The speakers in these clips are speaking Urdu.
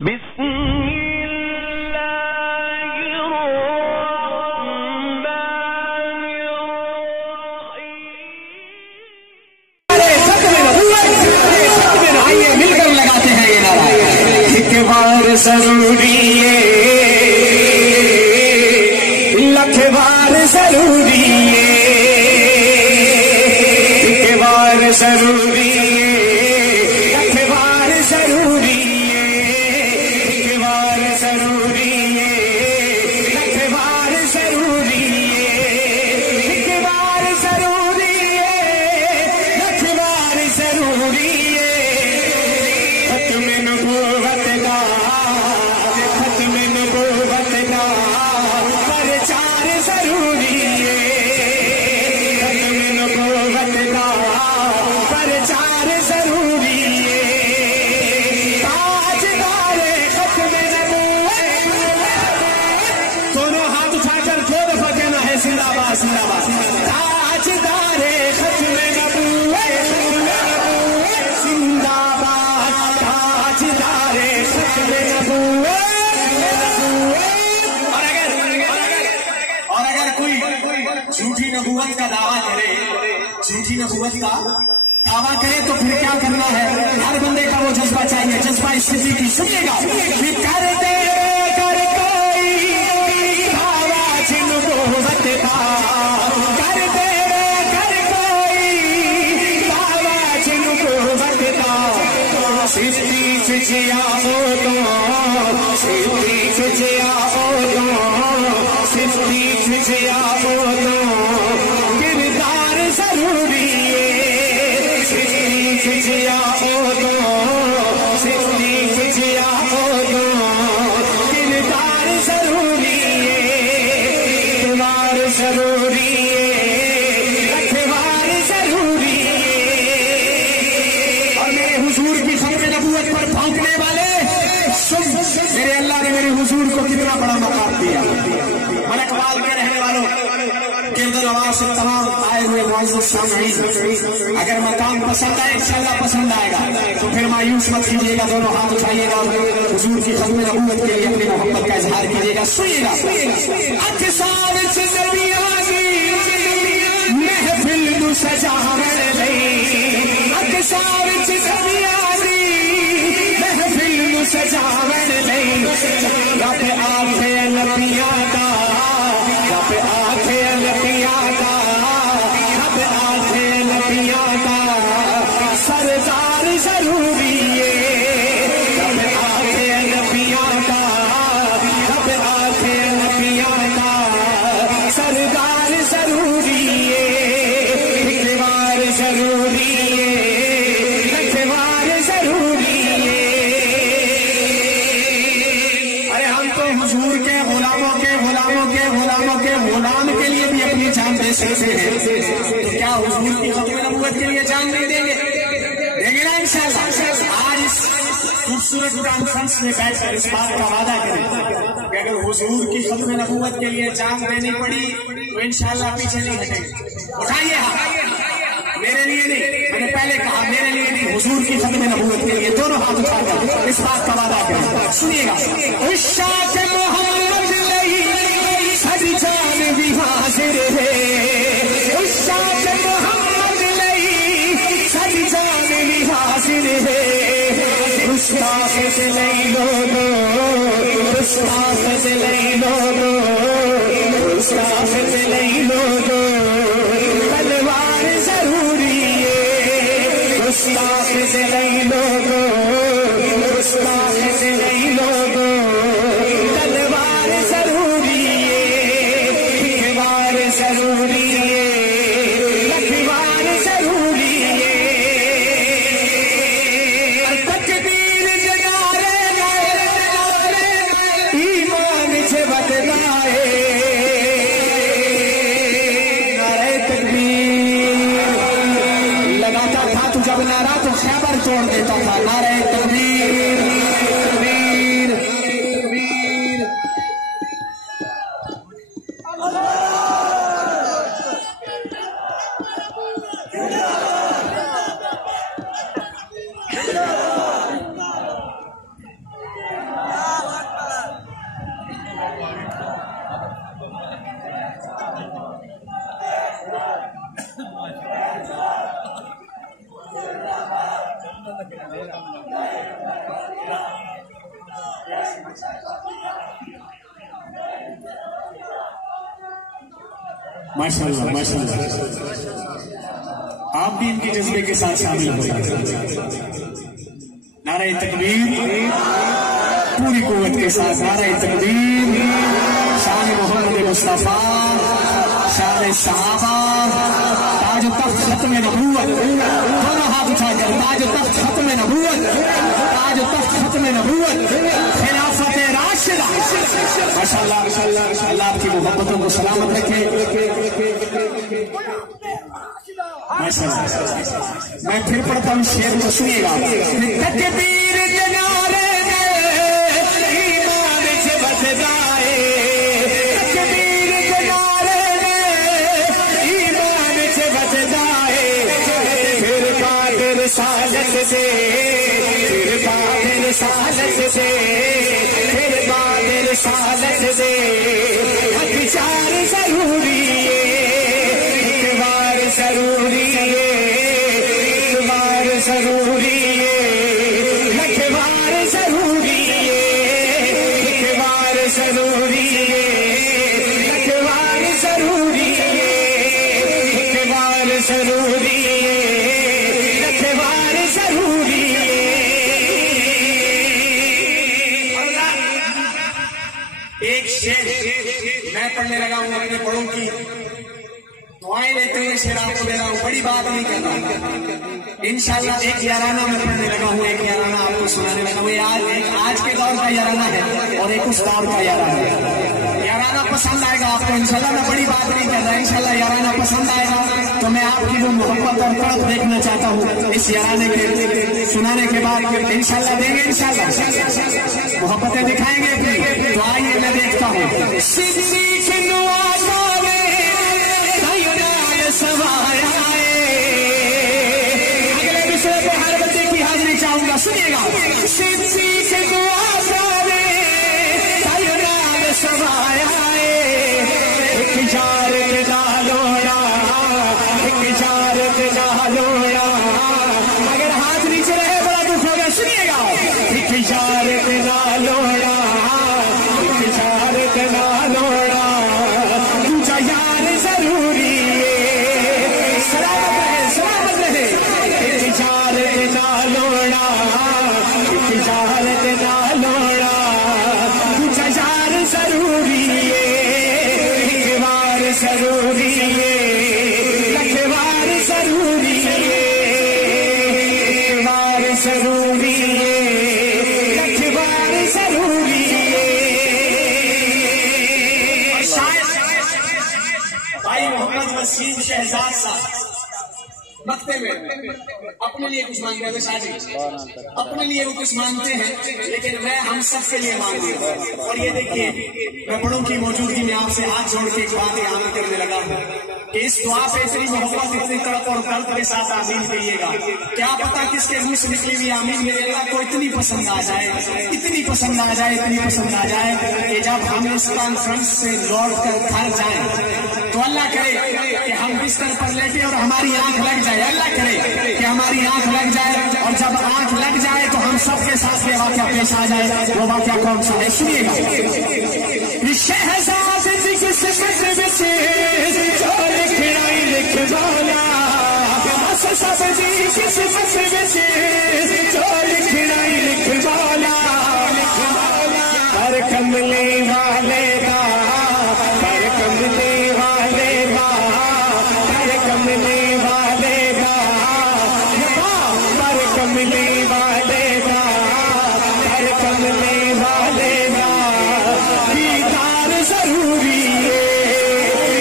بسم اللہ الرحمن الرحیم۔ آئیے مل کر لگاتے ہیں یہ نعرہ، ایک بار ضروری ہے، لکھ بار ضروری ہے، ایک بار ضروری ہے، لکھ بار ضروری ہے، ایک بار ضروری ہے، لکھ بار ضروری ہے، ایک بار ضروری ہے، لکھ بار ضروری ہے، ختم نبوت کا، ختم نبوت کا پرچار ضروری ہے، ختم نبوت کا پرچار ضروری ہے، تاجدار ختم نبوت، دونوں ہاتھ اٹھا کر دو دفعہ کہنا ہے زندہ باد زندہ باد، تاجدار ختم نبوت زندہ باد، تاجدار ختم نبوت۔ اور اگر کوئی جھوٹی نبوت کا دعویٰ کرے، جھوٹی نبوت کا دعویٰ کرے تو پھر کیا کرنا ہے؟ ہر بندے کا وہ جذبہ چاہیے، جذبہ اس چیز کی سنیے گا، کہ کرتے کر کوئی دعویٰ نبوت کا، کرتے کر کوئی دعویٰ نبوت کا، صدیق جیا ہو تو، صدیق جیا ہو تو، صدیق جیا ہو تو کردار ضروری ہے، صدیق جیا ہو تو، صدیق جیا ہو تو کردار ضروری ہے، کردار ضروری ہے، اخبار ضروری ہے۔ اور میرے حضور کی ختم نبوت پر پھونکنے والے، میرے اللہ نے میرے حضور کو کتنا بڑا مقام دیا۔ ملک بال کے رہنے والوں، گرد نواز سے تمام آئے ہوئے معزز سامعین، اگر مقام پسند آئے انشاءاللہ پسند آئے گا تو پھر مایوس مت کیجیے گا، دونوں ہاتھ اٹھائیے گا، حضور کی ختم نبوت کے لیے اپنی محبت کا اظہار کیجیے گا۔ سنیے گا، اقصار سے نبیانی محفل نو سجاون لئی، اقصار سے نبیانی محفل نو سجاون لئی، رب آکھے نبیاں دا، رب آکھے نبیاں دا، رب آکھے نبیاں دا سردار ضروری ہے، رب آکھے نبیاں دا، رب آکھے نبیاں دا سردار ضروری ہے، اقتدار ضروری ہے، اقتدار ضروری ہے۔ ارے ہم تو حضور کے غلاموں کے غلاموں کے غلاموں کے غلام کے لیے بھی اپنی جان دے سکتے ہیں، تو کیا حضور کی ختم نبوت کے لیے جان نہیں دیں گے؟ دیں گے نا انشاءاللہ۔ آج اس خوبصورت کانفرنس میں بیٹھ کر اس بات کا وعدہ کریں کہ اگر حضور کی ختم نبوت کے لیے جان دینی پڑی تو انشاءاللہ پیچھے نہیں ہٹیں گے۔ اٹھائیے ہاتھ، میرے لیے نہیں، میں نے پہلے کہا میرے لیے نہیں، حضور کی ختم نبوت کے لیے دونوں ہاتھ اٹھا کر اس بات کا وعدہ کریں۔ سنیے گا، عشاق محمد لئی سج جان بھی حاضر ہے، عشاق محمد لئی سج جان بھی حاضر ہے، گستاخ سے لئی لوگو، گستاخ سے لئی لوگو، گستاخ سے لئی لوگو تلوار ضروری ہے، گستاخ سے لئی لوگو، گستاخ سے لئی لوگو تلوار ضروری ہے، اخبار ضروری ہے، اخبار ضروری ہے، تقدیر جگارے گئے ماشاءاللہ ماشاءاللہ، آپ بھی ان کے جذبے کے ساتھ شامل ہو جائیں۔ نعرہ تکبیر پوری قوت کے ساتھ، نعرہ تکبیر، شان محمد مصطفیٰ، شان صحابہ، تاج و تخت ختم نبوت، دونوں ہاتھ اٹھا کر، تاج و تخت ختم نبوت، تاج و تخت ختم نبوت، خلافت راشدہ، ماشاءاللہ اللہ آپ کی محبتوں کو سلامت رکھے۔ میں پھر پڑھتا ہوں شعر کو سنیے گا۔ تکبیر کے نعرے میں ایمان سے بچ جائے، تکبیر کے نعرے میں ایمان سے بچ جائے، پھر قادر سالت سے، پھر قادر سالت سے، پھر قادر سالت سے، ہتھیار ضروری ہے، اقبال ضروری ہے، اقبال ضروری ہے، اقبال ضروری ہے، اقبال ضروری ہے، اقبال ضروری ہے، اقبال ضروری ہے، اقبال ضروری ہے۔ ایک شعر میں پڑھنے لگا ہوں اپنے بڑوں کی دعائیں لیتے ہوئے شعر آپ کو دے رہا ہوں، بڑی بات نہیں کر رہا ہوں، انشاءاللہ ایک یارانہ میں پڑھنے لگا ہوں، ایک یارانہ آپ کو سنانے لگا ہوں۔ ایک آج کے دور کا یارانہ ہے اور ایک اس دور کا یارانہ ہے۔ یارانہ پسند آئے گا آپ کو انشاءاللہ، میں بڑی بات نہیں کر رہا، انشاءاللہ یارانہ پسند آئے گا تو میں آپ کی وہ محبت اور تڑپ دیکھنا چاہتا ہوں اس یارانے کے سنانے کے بعد، انشاءاللہ دیں گے، انشاءاللہ محبتیں دکھائیں گے اپنی، تو آئیے میں دیکھتا ہوں۔ اگلے مصرے پہ ہر بچے کی حاضری چاہوں گا، سنیے گا۔ سدی سے دعا کرے تیار سوایا، ایک جار کے ڈالوڑا، ایک جار کے ڈالوڑا، اگر ہاتھ نیچے رہے بڑا دکھ ہوگا، سنیے گا۔ ایک جار کے ڈالوڑا، ایک جار کے ڈالوڑا، دوجا یار ضروری ہے، سلامت رہے سلامت رہے، ایک جار کے ڈالوڑا، ایک جار کے ڈالوڑا، دوجا یار ضروری ہے، ایک بار ضروری ہے، ایک بار ضروری ہے، ایک بار ضروری ہے، ایک بار ضروری ہے۔ شاید بھائی محمد وسیم شہزاد صاحب مکتے میں اپنے لیے کچھ مانگتے ہیں، شادی اپنے لیے وہ کچھ مانگتے ہیں، لیکن میں ہم سب کے لیے مانگتا ہوں۔ اور یہ دیکھیے میں بڑوں کی موجودگی میں آپ سے ہاتھ جوڑ کے ایک بات یاد کرنے لگا ہوں کہ اس دعا پہ اتنی محبت، اتنی تڑپ اور درد کے ساتھ آمین کہیے گا، کیا پتا کس کے منہ سے نکلی ہوئی آمین میرے اللہ کو اتنی پسند آ جائے، اتنی پسند آ جائے، اتنی پسند آ جائے کہ جب ہم اس کانفرنس سے لوٹ کر گھر جائیں تو اللہ کرے کہ ہم بستر پر لیٹے اور ہماری آنکھ لگ جائے، اللہ کرے کہ ہماری آنکھ لگ جائے، اور جب آنکھ لگ جائے تو ہم سب کے ساتھ یہ واقعہ پیش آ جائے۔ وہ واقعہ کون سا ہے؟ سنیے گا۔ شہزاد جی کس مصر سے جو لکھنائی لکھوانا، سب جی کس مصر سے جو لکھنائی لکھوانا، ہر کملے والے کا، ہر کملے والے کا، ہر کملے والے کا، ہر کملے والے کا، ہر کملے والے کا، دیدار ضروری ہے،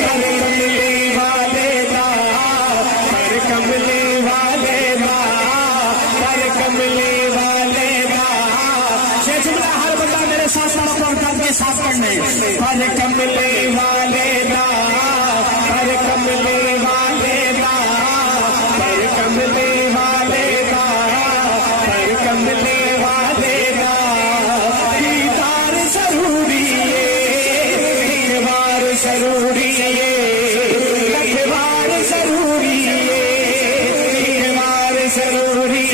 ہر کملے والے کا، ہر کملے والے کا، ہر کملے والے کا، یہ جملہ ہر بندہ میرے ساتھ ساتھ کے ساتھ پڑھنے، ہر کملے والے کا، ہر کملے والے کا، ہر کملے والے کا، ہر کملے والے کا، دیدار ضروری ہے، ایک بار ضروری ہے، ایک بار ضروری ہے، ایک بار ضروری